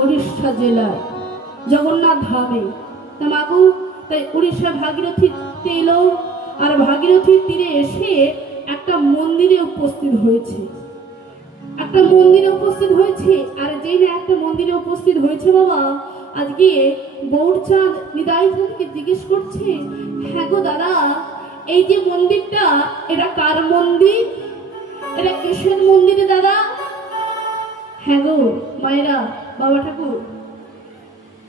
উড়িষ্যা জেলায় জগন্নাথ ধামে। তা মাগো তাই উড়িষ্যা ভাগীরথীতে এলো, আর ভাগীরথীর তীরে এসে একটা মন্দিরে উপস্থিত হয়েছে। একটা মন্দিরে উপস্থিত হয়েছে, আর যেই না একটা মন্দিরে উপস্থিত হয়েছে বাবা, আজকে গৌরচাঁদ নিতাই চাঁদকে জিজ্ঞেস করছে, হ্যাঁ গো দাদা, এই যে মন্দিরটা এটা কার মন্দির, এটা কিসের মন্দিরে দাদা? হ্যাঁ গো মায়েরা, বাবা ঠাকুর,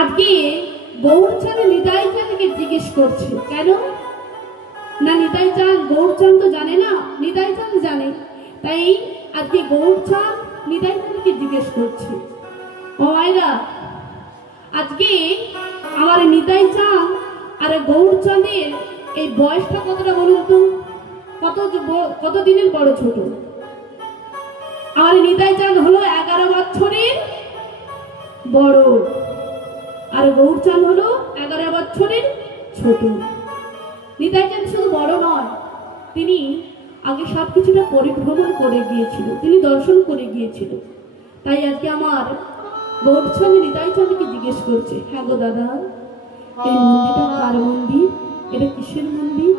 আজকে গৌরচাঁদ নিতাই চাঁদকে জিজ্ঞেস করছে। কেন না, নিতাই চাঁদ গৌরচাঁদ তো জানে না, নিতাই চাঁদ জানে, তাই আজকে গৌরচাঁদ নিতাই চাঁদকে জিজ্ঞেস করছে। ও মায়েরা, আজকে আমার নিতাই চাঁদ আর গৌরচাঁদের এই বয়সটা কতটা বলুন তো? কত দিনের বড় ছোট? আমার নিতাই চাঁদ হলো 11 বছরের বড়, আর গৌরচাঁদ হলো 11 বছরের ছোট। নিতাই চাঁদ শুধু বড় নয়, তিনি আগে সবকিছুটা পরিভ্রমণ করে গিয়েছিল, তিনি দর্শন করে গিয়েছিল। তাই আজকে আমার গৌরচাঁদ নিতাই চাঁদকে জিজ্ঞেস করছে, হ্যাঁ গো দাদা, এই মন্দিরটা কার মন্দির, এটা কিসের মন্দির?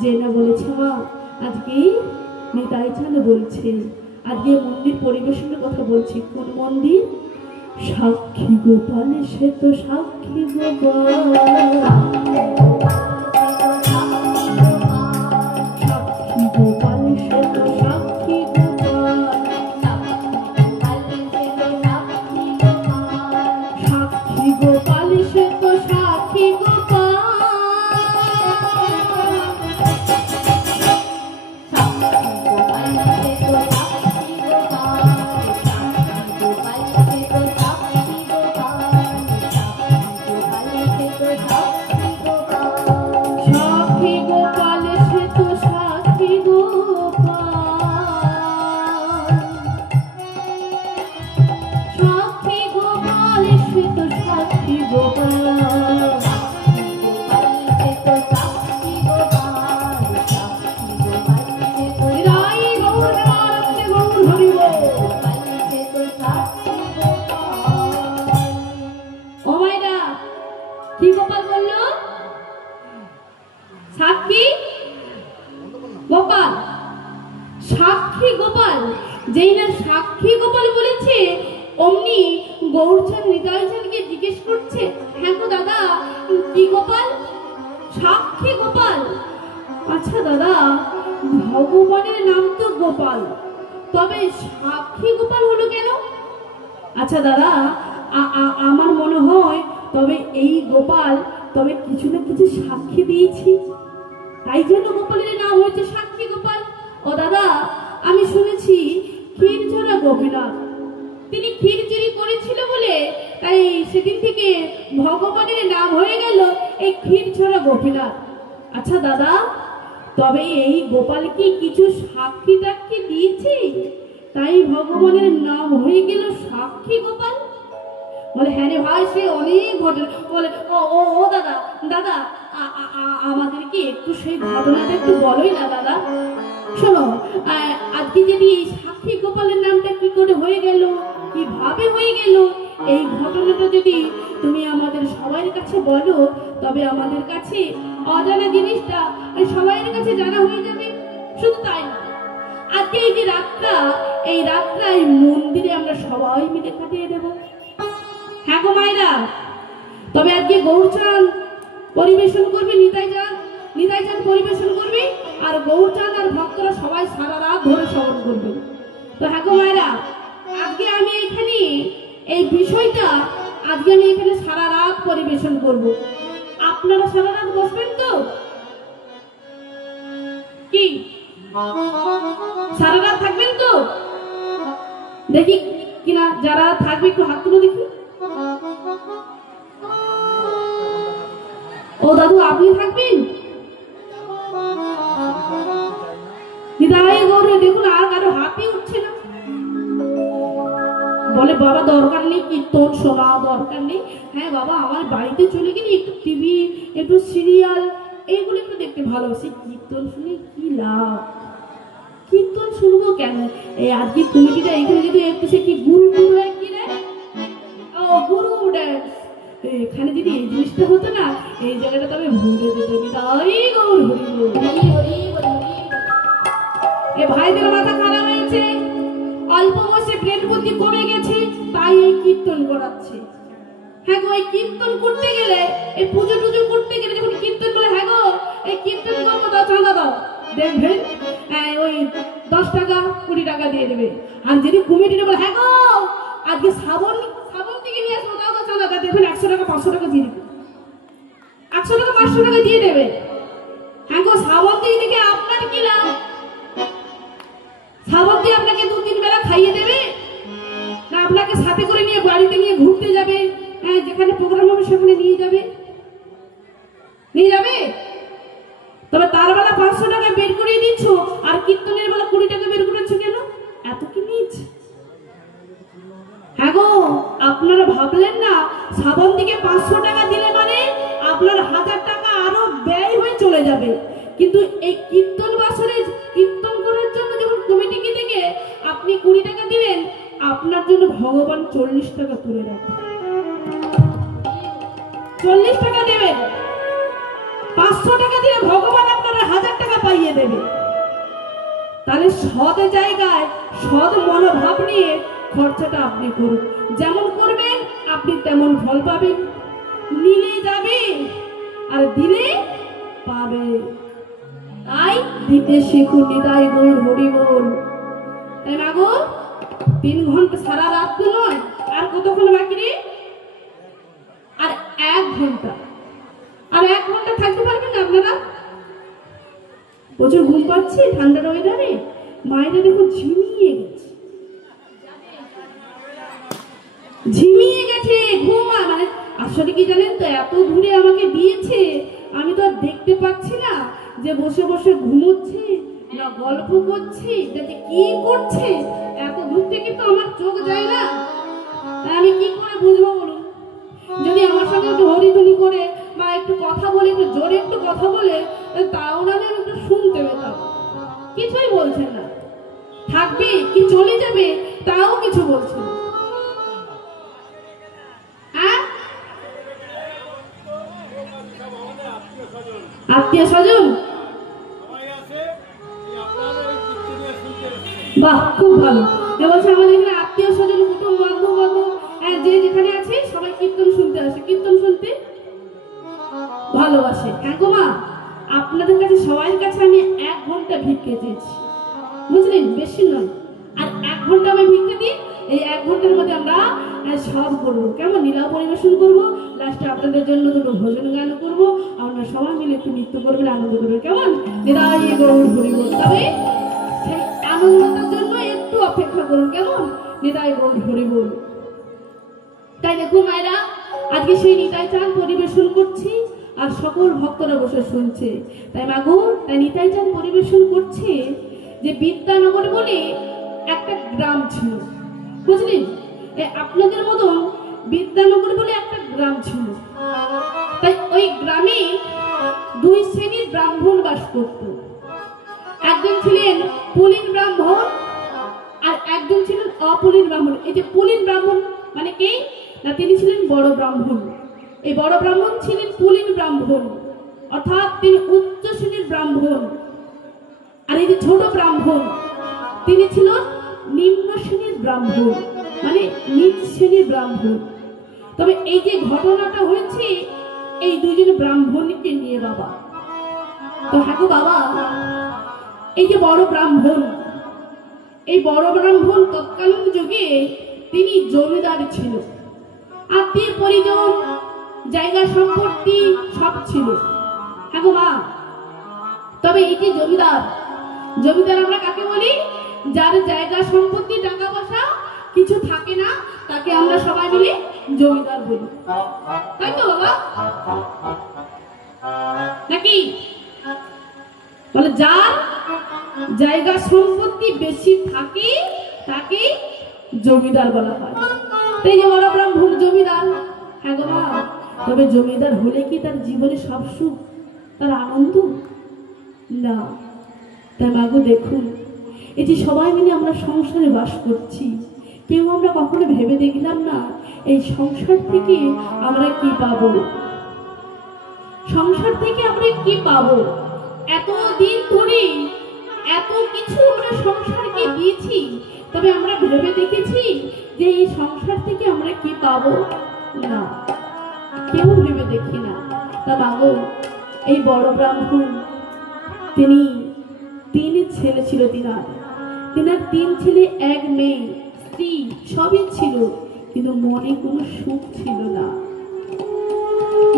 যে না বলেছে মা, আজকে নিতাই চাঁদ বলছে, আজকে মন্দির পরিবেশনের কথা বলছি। কোন মন্দির? সাক্ষী গোপাল, সে তো সাক্ষী গোপাল, সাক্ষী গোপাল, সে তো সাক্ষী গোপাল, সাক্ষী গোপাল, সে তো সাক্ষী গোপাল, সাক্ষী গোপাল, সে তো সাক্ষী গোপাল, সাক্ষী গোপাল, সে তো সাক্ষী গোপাল, রাই গৌর নারায়ণ গৌর হরি বল। ও মায়েরা, কি গোপাল বললো? সাক্ষী গোপাল, সাক্ষী গোপাল। যেই না সাক্ষী গোপাল বলেছে, অমনি গৌরচাঁদ নিতাই চাঁদকে জিজ্ঞেস করছে, হ্যাঁ গো দাদা, কি গোপাল? সাক্ষী গোপাল। আচ্ছা দাদা, ভগবানের নাম তো গোপাল, তবে সাক্ষী গোপাল হলো কেন? আচ্ছা দাদা, আমার মনে হয় তবে এই গোপাল তবে কিছু না কিছু সাক্ষী দিয়েছি, তাই জন্য গোপালের নাম হয়েছে সাক্ষী গোপাল। ও দাদা, আমি শুনেছি ক্ষীরচোরা গোপীনাথ তিনি ক্ষীর চুরি করেছিল বলে তাই সেদিন থেকে ভগবানের নাম হয়ে গেল এই ক্ষীরচোরা গোপীনাথ। আচ্ছা দাদা, তবে এই গোপাল কি কিছু সাক্ষী টাক্ষী দিয়েছে, তাই ভগবানের নাম হয়ে গেল সাক্ষী গোপাল? বলে হ্যাঁ রে ভাই, সে অনেক ঘটনা বলে। ও ও ও দাদা, দাদা আমাদেরকে একটু সেই ঘটনাটা একটু বলোই না দাদা। শোনো, আজকে যদি এই সাক্ষী গোপালের নামটা কি করে হয়ে গেল, কিভাবে হয়ে গেল, এই ঘটনাটা যদি তুমি আমাদের সবার কাছে বলো, তবে আমাদের কাছে অজানা জিনিসটা সবার কাছে জানা হয়ে যাবে। শুধু তাই না, আজকে এই যে রাতটা, এই রাতটা এই মন্দিরে আমরা সবাই মিলে কাটিয়ে দেবো। হ্যাঁ গো মায়েরা, তবে আজকে গৌরচাঁদ পরিবেশন করবে, নিতাই চাঁদ পরিবেশন করবে, আর গৌরচাঁদ আর ভক্তরা সবাই সারা রাত ধরে শ্রবণ করবে। তো হ্যাঁ গো মায়েরা, আজকে আমি এখানে এই বিষয়টা আজকে আমি এখানে সারা রাত পরিবেশন করব। আপনারা সারা রাত বসবেন তো? কি সারা রাত থাকবেন তো? দেখি কিনা যারা থাকবে একটু হাত তুলে দেখি। ও দাদু, আপনি থাকবেন? দেখুন আর কারো হাতই উঠছে না। বলে বাবা দরকার নেই কীর্তন শোনা, দরকার নেই। হ্যাঁ বাবা, আমার বাড়িতে চলে গেলে একটু টিভি, একটু সিরিয়াল, এইগুলো একটু দেখতে ভালোবাসি। কীর্তন শুনে কি লাভ? কীর্তন শুনবো কেন? এই আজকে কমিটিটা এখানে যদি একটু সে কি গুরু হয় কি রে? ও গুরু ড্যান্স। এখানে যদি এই জিনিসটা হতো না, এই জায়গাটা তবে ভুলে যেত। তাই গৌর হরি বল। এ ভাইদের মাথা খারাপ হয়েছে, অল্প বয়সে ব্রেন বুদ্ধি কমে গেছে, তাই এই কীর্তন করাচ্ছে। হ্যাঁ গো, এই কীর্তন করতে গেলে, এই পুজো টুজো করতে গেলে যখন কীর্তন বলে, হ্যাঁ গো এই কীর্তন করবো, দাও চাঁদা দাও, দেখবেন ওই 10 টাকা 20 টাকা দিয়ে দেবে। আর যদি কমিটিটা বলে, হ্যাঁ গো আজকে শ্রাবণ থেকে নিয়ে আসবো, দাও চাঁদা দাও, দেখবেন 100 টাকা 500 টাকা দিয়ে দেবে, 100 টাকা 500 টাকা দিয়ে দেবে। হ্যাঁ গো, শ্রাবণ থেকে আপনার কি লাভ? শ্রাবণ আপনাকে 2-3 বেলা খাইয়ে দেবে না, আপনাকে সাথে করে নিয়ে বাড়িতে নিয়ে ঘুরতে যাবে, যেখানে প্রোগ্রাম হবে সেখানে নিয়ে যাবে? তবে তার বেলা 500 টাকা বের করে দিচ্ছ, আর কীর্তনের বেলা 20 টাকা বের করেছ কেন? এত কি নিচ? হ্যাঁ গো, আপনারা ভাবলেন না শ্রাবণ থেকে 500 টাকা দিলে মানে আপনার 1000 টাকা আরো ব্যয় হয়ে চলে যাবে। কিন্তু এই কীর্তন বাসরে কীর্তন করার জন্য যখন কমিটিকে থেকে আপনি 20 টাকা দিলেন, আপনার জন্য ভগবান 40 টাকা তুলে রাখবে। 40 টাকা দেবেন, 500 টাকা দিলে ভগবান আপনার 1000 টাকা পাইয়ে দেবে। তাহলে সৎ জায়গায় সৎ মনোভাব নিয়ে খরচাটা আপনি করুন। যেমন করবেন আপনি তেমন ফল পাবেন। নিলে যাবে আর দিলে পাবে। তাই দিতে শিখুন। নিতাই গৌর হরি বল। তাই না গো? 3 ঘন্টা, সারা রাত তো নয়, আর কতক্ষণ বাকি রে? আর 1 ঘন্টা। আর 1 ঘন্টা থাকতে পারবেন না আপনারা? প্রচুর ঘুম পাচ্ছে ঠান্ডার ওয়েদারে। মায়েরা দেখো ঝিমিয়ে গেছে ঘুমা। মানে আসলে কি জানেন তো, এত দূরে আমাকে দিয়েছে, আমি তো আর দেখতে পাচ্ছি না যে বসে বসে ঘুমোচ্ছে না গল্প করছে, যাতে কি করছে। এত দূর থেকে তো আমার চোখ যায় না, তাই আমি কি করে বুঝবো বলুন? যদি আমার সঙ্গে একটু হরিধুনি করে বা একটু কথা বলে, একটু জোরে একটু কথা বলে, তাও না আমি একটু শুনতে পেতাম। কিছুই বলছেন না। থাকবে কি চলে যাবে তাও কিছু বলছে না। আত্মীয় স্বজন, বাহ খুব ভালো। বলছে আমাদের এখানে আত্মীয় স্বজন, কুটুম বান্ধব যে যেখানে আছে সবাই কীর্তন শুনতে আসে, কীর্তন শুনতে ভালোবাসে। হ্যাঁ গো মা, আপনাদের কাছে সবার কাছে আমি 1 ঘন্টা ভিক্ষে চেয়েছি, বুঝলেন? বেশি নয়, আর 1 ঘন্টা আমি ভিক্ষে দিই। এই 1 ঘন্টার মধ্যে আমরা সব করবো, কেমন লীলা পরিবেশন করবো, লাস্টে আপনাদের জন্য দুটো ভজন গান করবো, আমরা সবাই মিলে একটু নৃত্য করবেন, আনন্দ করবেন, কেমন? নিতাই গৌর হরি বল। তবে সেই আনন্দটার জন্য একটু অপেক্ষা করুন, কেমন? নিতাই গৌর হরি বল। তাই দেখো মায়েরা, আজকে সেই নিতাই চাঁদ পরিবেশন করছি আর সকল ভক্তরা বসে শুনছে। তাই মাগো, তাই নিতাই চাঁদ পরিবেশন করছে যে বিদ্যানগর বলে একটা গ্রাম ছিল, বুঝলেন? আপনাদের মতন বিদ্যানগর বলে একটা গ্রাম ছিল। তাই ওই গ্রামে 2 শ্রেণীর ব্রাহ্মণ বাস করত। একজন ছিলেন পুলিন ব্রাহ্মণ আর একজন ছিলেন অপুলিন ব্রাহ্মণ। এই যে পুলিন ব্রাহ্মণ মানে কে না, তিনি ছিলেন বড় ব্রাহ্মণ। এই বড় ব্রাহ্মণ ছিলেন পুলিন ব্রাহ্মণ, অর্থাৎ তিনি উচ্চ শ্রেণীর ব্রাহ্মণ। আর এই যে ছোট ব্রাহ্মণ, তিনি ছিল নিম্ন শ্রেণীর ব্রাহ্মণ, মানে নিচ শ্রেণীর ব্রাহ্মণ। তবে এই যে ঘটনাটা হয়েছে এই 2 জন ব্রাহ্মণকে নিয়ে বাবা। তো হ্যাঁ গো বাবা, এই যে বড় ব্রাহ্মণ, এই বড় ব্রাহ্মণ তৎকালীন যুগে তিনি জমিদার ছিল, আত্মীয় পরিজন, জায়গা সম্পত্তি সব ছিল। হ্যাঁ গো মা, তবে এই যে জমিদার আমরা কাকে বলি? যার জায়গা সম্পত্তি টাকা পয়সা কিছু থাকে না, তাকে আমরা সবাই মিলে জমিদার বলি, তাই তো বাবা? নাকি বলে যার জায়গা সম্পত্তি বেশি থাকে তাকে জমিদার বলা হয়। তাই যে বড় ব্রাহ্মণ জমিদার। হ্যাঁ গো মা, তবে জমিদার হলে কি তার জীবনে সব সুখ, তার আনন্দ না? তাই মাগো দেখুন, এই যে সবাই মিলে আমরা সংসারে বাস করছি, কেউ আমরা কখনো ভেবে দেখলাম না এই সংসার থেকে আমরা কি পাবো? সংসার থেকে আমরা কি পাবো? এত দিন ধরে এত কিছু আমরা সংসারকে দিয়েছি, তবে আমরা ভেবে দেখেছি যে এই সংসার থেকে আমরা কি পাবো? না, কেউ ভেবে দেখি না। তা বাবু, এই বড় ব্রাহ্মণ তিনি তিন ছেলে ছিল, তিনার তিন ছেলে এক মেয়ে, স্ত্রী সবই ছিল, কিন্তু মনে কোনো সুখ ছিল না,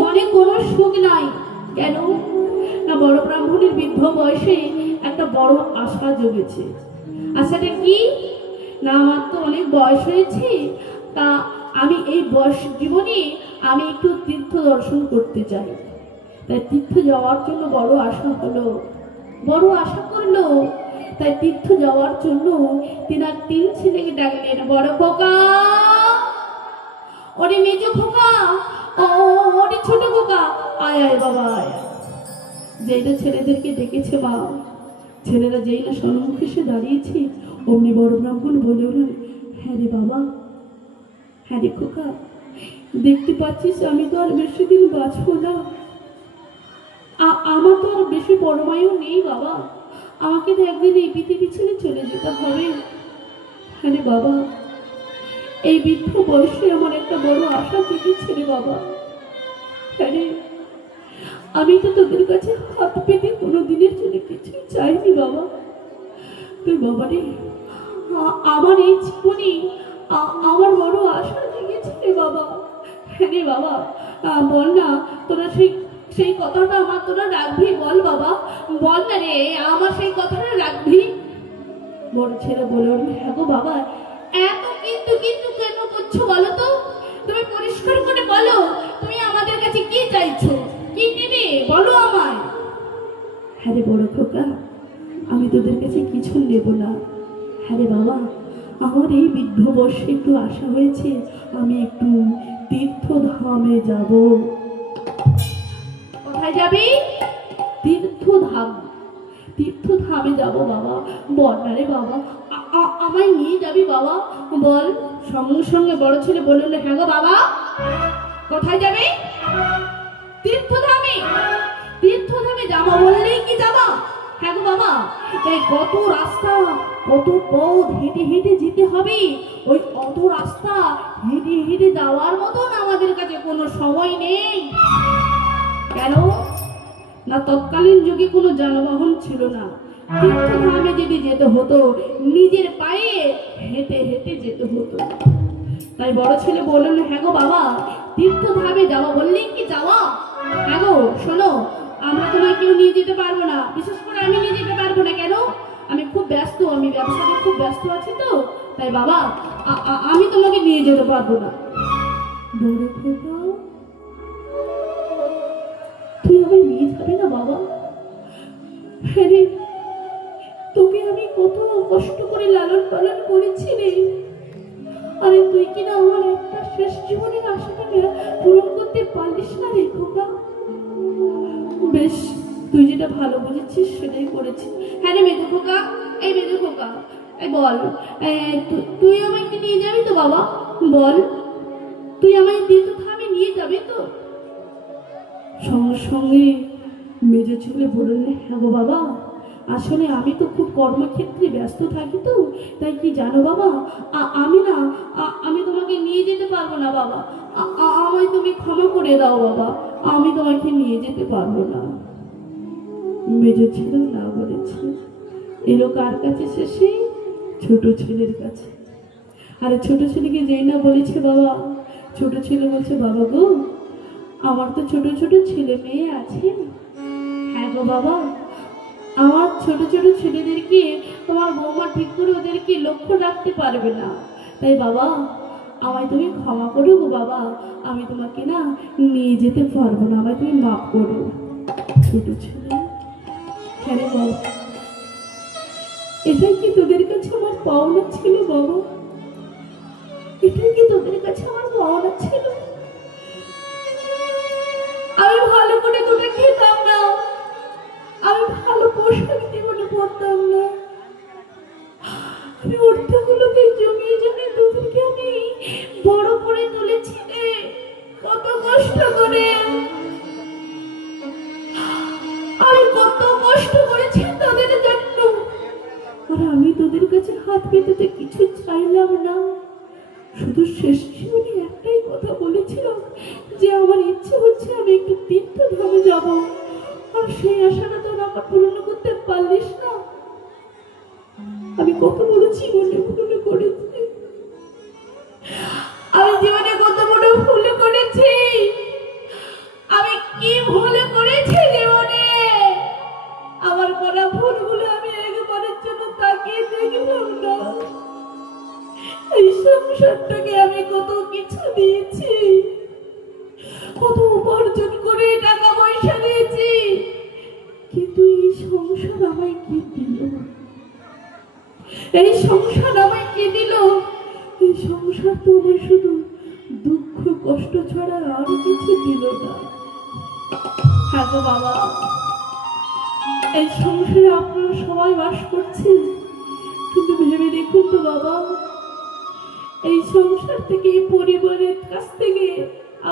মনে কোনো সুখ নাই। কেন না, বড় ব্রাহ্মণের বৃদ্ধ বয়সে একটা বড় আশা জেগেছে। আশাটা কি না, আমার তো অনেক বয়স হয়েছে, তা আমি এই বয়স জীবনে আমি একটু তীর্থ দর্শন করতে চাই। তাই তীর্থ যাওয়ার জন্য বড় আশা হলো, বড় আশা করলো। তাই তীর্থ যাওয়ার জন্য তিনার তিন ছেলেকে ডাকলেন, বড় খোকা, ওরে মেজো খোকা, ওরে ছোট খোকা, আয় আয় বাবা আয়। যেই না ছেলেদেরকে ডেকেছে মা, ছেলেরা যেই না সম্মুখে এসে দাঁড়িয়েছে, অমনি বড় ব্রাহ্মণ বলে উঠলেন, হ্যাঁ রে বাবা, হ্যাঁ রে খোকা, দেখতে পাচ্ছিস আমি তো আর বেশি দিন বাঁচবো না, আমার তো আর বেশি পরমায়ু নেই বাবা, আমাকে তো একদিন এই পৃথিবী ছেড়ে চলে যেতে হবে। হ্যাঁ রে বাবা, এই বৃদ্ধ বয়সে আমার একটা বড় আশা জেগেছে রে বাবা। হ্যাঁ রে, আমি তো তোদের কাছে হাত পেতে কোনো দিনের জন্য কিছুই চাইনি বাবা। তুই বাবা রে, আমার এই জীবনে আমার বড় আশা জেগেছে রে বাবা। হ্যাঁ রে বাবা, বল না তোরা সেই কথাটা আমার তোরা রাখবি, বল বাবা, বল না রে, আমার সেই কথাটা রাখবি। বড় ছেলে বলে উঠবে, হ্যাঁ গো বাবা, এত কিন্তু কিন্তু কেন করছো বলো তো? তুমি পরিষ্কার করে বলো, তুমি আমাদের কাছে কি চাইছো, কি নেবে বলো আমায়। হ্যাঁ রে বড় খোকা, আমি তোদের কাছে কিছু নেব না। হ্যাঁ রে বাবা, আমার এই বৃদ্ধ বয়সে একটু আশা হয়েছে, আমি একটু তীর্থধামে যাব। কোথায় যাবি? তীর্থধাম, তীর্থধামে যাব বাবা। বল না রে বাবা, আমায় নিয়ে যাবি বাবা, বল। সঙ্গে সঙ্গে বড় ছেলে বলল, হ্যাঁ গো বাবা, কোথায় যাবে? তীর্থধামে। তীর্থধামে যাবো বললেই কি যাবা? হ্যাঁ গো বাবা, এই কত রাস্তা, কত পথ হেঁটে হেঁটে যেতে হবে, ওই অত রাস্তা হেঁটে হেঁটে যাওয়ার মতন আমাদের কাছে কোনো সময় নেই। কেন না, তৎকালীন যুগে কোনো যানবাহন ছিল না, তীর্থধামে যদি যেতে হতো নিজের পায়ে হেঁটে হেঁটে যেতে হতো। তাই বড় ছেলে বললেন, হ্যাঁ গো বাবা, তীর্থধামে যাওয়া বললেই কি যাওয়া? হ্যাঁ গো শোনো, আমরা তোমায় কেউ নিয়ে যেতে পারবো না, বিশেষ করে আমি নিয়ে যেতে পারবো না। কেন? আমি খুব ব্যস্ত, আমি ব্যবসাতে খুব ব্যস্ত আছি তো, তাই বাবা আমি তোমাকে নিয়ে যেতে পারবো না। বড় খোকা, তুই আমায় নিয়ে যাবে না বাবা? হ্যাঁ রে, তোকে আমি কত কষ্ট করে লালন পালন করেছি রে, আরে তুই কিনা আমার একটা শেষ জীবনের আশাটাকে পূরণ করতে পারলিস না রে খোকা। বেশ, তুই যেটা ভালো বুঝেছিস সেটাই করেছিস। হ্যাঁ রে মেজো খোকা, এই মেজো খোকা, এই বল, তুই আমায় কি নিয়ে যাবি তো বাবা? বল, তুই আমায় তীর্থধামে নিয়ে যাবি তো? সঙ্গে সঙ্গে মেজো ছেলে বললেন, হ্যাঁ গো বাবা, আসলে আমি তো খুব কর্মক্ষেত্রে ব্যস্ত থাকি তো, তাই কি জানো বাবা, আমি তোমাকে নিয়ে যেতে পারবো না বাবা, আমায় তুমি ক্ষমা করে দাও বাবা, আমি তোমাকে নিয়ে যেতে পারবো না। মেজো ছেলে না বলেছে, এলো কার কাছে শেষে? ছোট ছেলের কাছে। আরে ছোট ছেলেকে যেই না বলেছে বাবা, ছোট ছেলে বলছে, বাবা গো, আমার তো ছোট ছোট ছেলে মেয়ে আছে। হ্যাঁ গো বাবা, আমার ছোট ছোট ছেলেদেরকে তোমার বৌমা ঠিক করে ওদেরকে লক্ষ্য রাখতে পারবে না, তাই বাবা আমায় তুমি ক্ষমা করো গো বাবা, আমি তোমাকে না নিয়ে যেতে পারবো না, আমায় তুমি মাফ করো। ছোট ছেলে, হ্যাঁ রে বাবা, এটাই কি তোদের কাছে আমার পাওনা ছিল বাবা? এটাই কি তোদের কাছে আমার পাওনা ছিল? আমি ভালো করে তোকে খেতাম না, আমি ভালো পোশাক জীবনে পড়তাম না, আমি অর্থগুলোকে জমিয়ে জমিয়ে তোদেরকে আমি বড় করে তুলেছি। সংসার আমায় কি দিল? এই সংসার আমায় কি দিল? এই সংসার তো আমার শুধু দুঃখ কষ্ট ছাড়া আর কিছু দিল না। হ্যাঁ গো বাবা, এই সংসারে আপনারা সবাই বাস করছেন, কিন্তু ভেবে দেখুন তো বাবা, এই সংসার থেকে, এই পরিবারের কাছ থেকে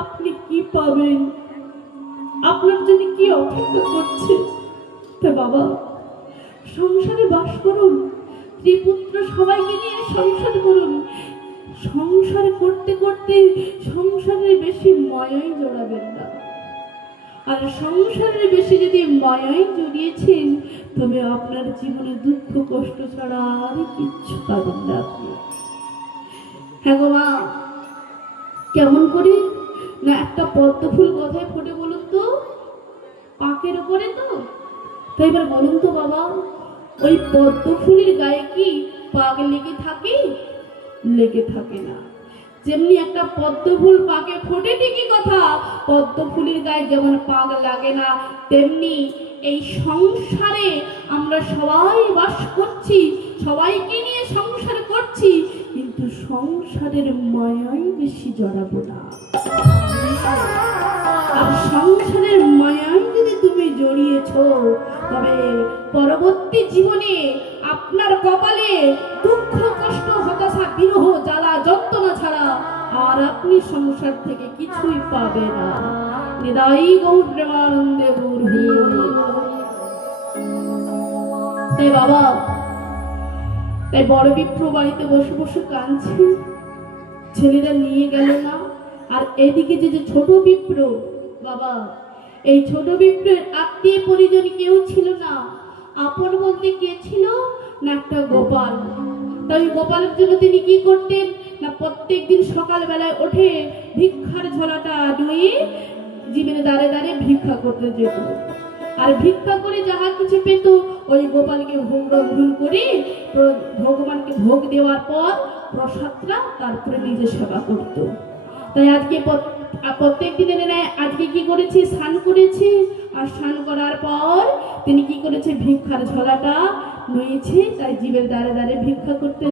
আপনি কি পাবেন? আপনার জন্য কি অপেক্ষা করছে? তা বাবা, সংসারে বাস করুন, ত্রিপুত্র সবাইকে নিয়ে সংসার করুন। সংসার করতে করতে সংসারের বেশি মায়ায় জড়াবেন না। আর সংসারের বেশি যদি মায়ায় জড়িয়েছেন, তবে আপনার জীবনে দুঃখ কষ্ট ছাড়া আর কিচ্ছু পাবেন না আপনি। হ্যাঁ গো মা, কেমন করে না একটা পদ্ম ফুল কোথায় ফোটে বলুন তো? পাকের ওপরে তো। তাই এবার বলুন তো বাবা, ওই পদ্ম ফুলের গায়ে কি পাক লেগে থাকে? লেগে থাকে না। যেমনি একটা পদ্ম ফুল পাকে ফোটে ঠিকই কথা, পদ্ম ফুলের গায়ে যেমন পাক লাগে না, তেমনি এই সংসারে আমরা সবাই বাস করছি, সবাইকে নিয়ে সংসার করছি, কিন্তু সংসারের মায়াই বেশি জড়াবো না। আর সংসারের মায়ায় যদি তুমি জড়িয়েছ, তবে পরবর্তী জীবনে আপনার কপালে দুঃখ কষ্ট হতাশা বিরহ জ্বালা যন্ত্রণা ছাড়া আর আপনি সংসার থেকে কিছুই পাবে না। নিদাই গৌর প্রেমানন্দে গৌর। তাই বাবা, তাই বড় বিপ্র বাড়িতে বসে বসে কাঁদছে, ছেলেরা নিয়ে গেল না। আর এদিকে যে ছোট বিপ্র বাবা, এই ছোট বিপ্রের আত্মীয় পরিজন কেউ ছিল না। আপন বলতে কে ছিল না? একটা গোপাল। তাই গোপালের জন্য তিনি কি করতেন না, প্রত্যেক দিন সকালবেলায় উঠে ভিক্ষার ঝোলাটা নিয়ে জীবের দ্বারে দ্বারে ভিক্ষা করতে যেত। আর ভিক্ষা করে যাহা কিছু পেত, ওই গোপালকে ভোগ গ্রহণ করে ভগবানকে ভোগ দেওয়ার পর প্রসাদটা তারপরে নিজে সেবা করত। তাই আজকে প্রত্যেক দিনের ন্যায় আজকে কি করেছে? স্নান করেছে। আর স্নান করার পর তিনি কি করেছে? ভিক্ষার ঝোলাটা নিয়েছে, তাই জীবের দ্বারে দ্বারে ভিক্ষা করতে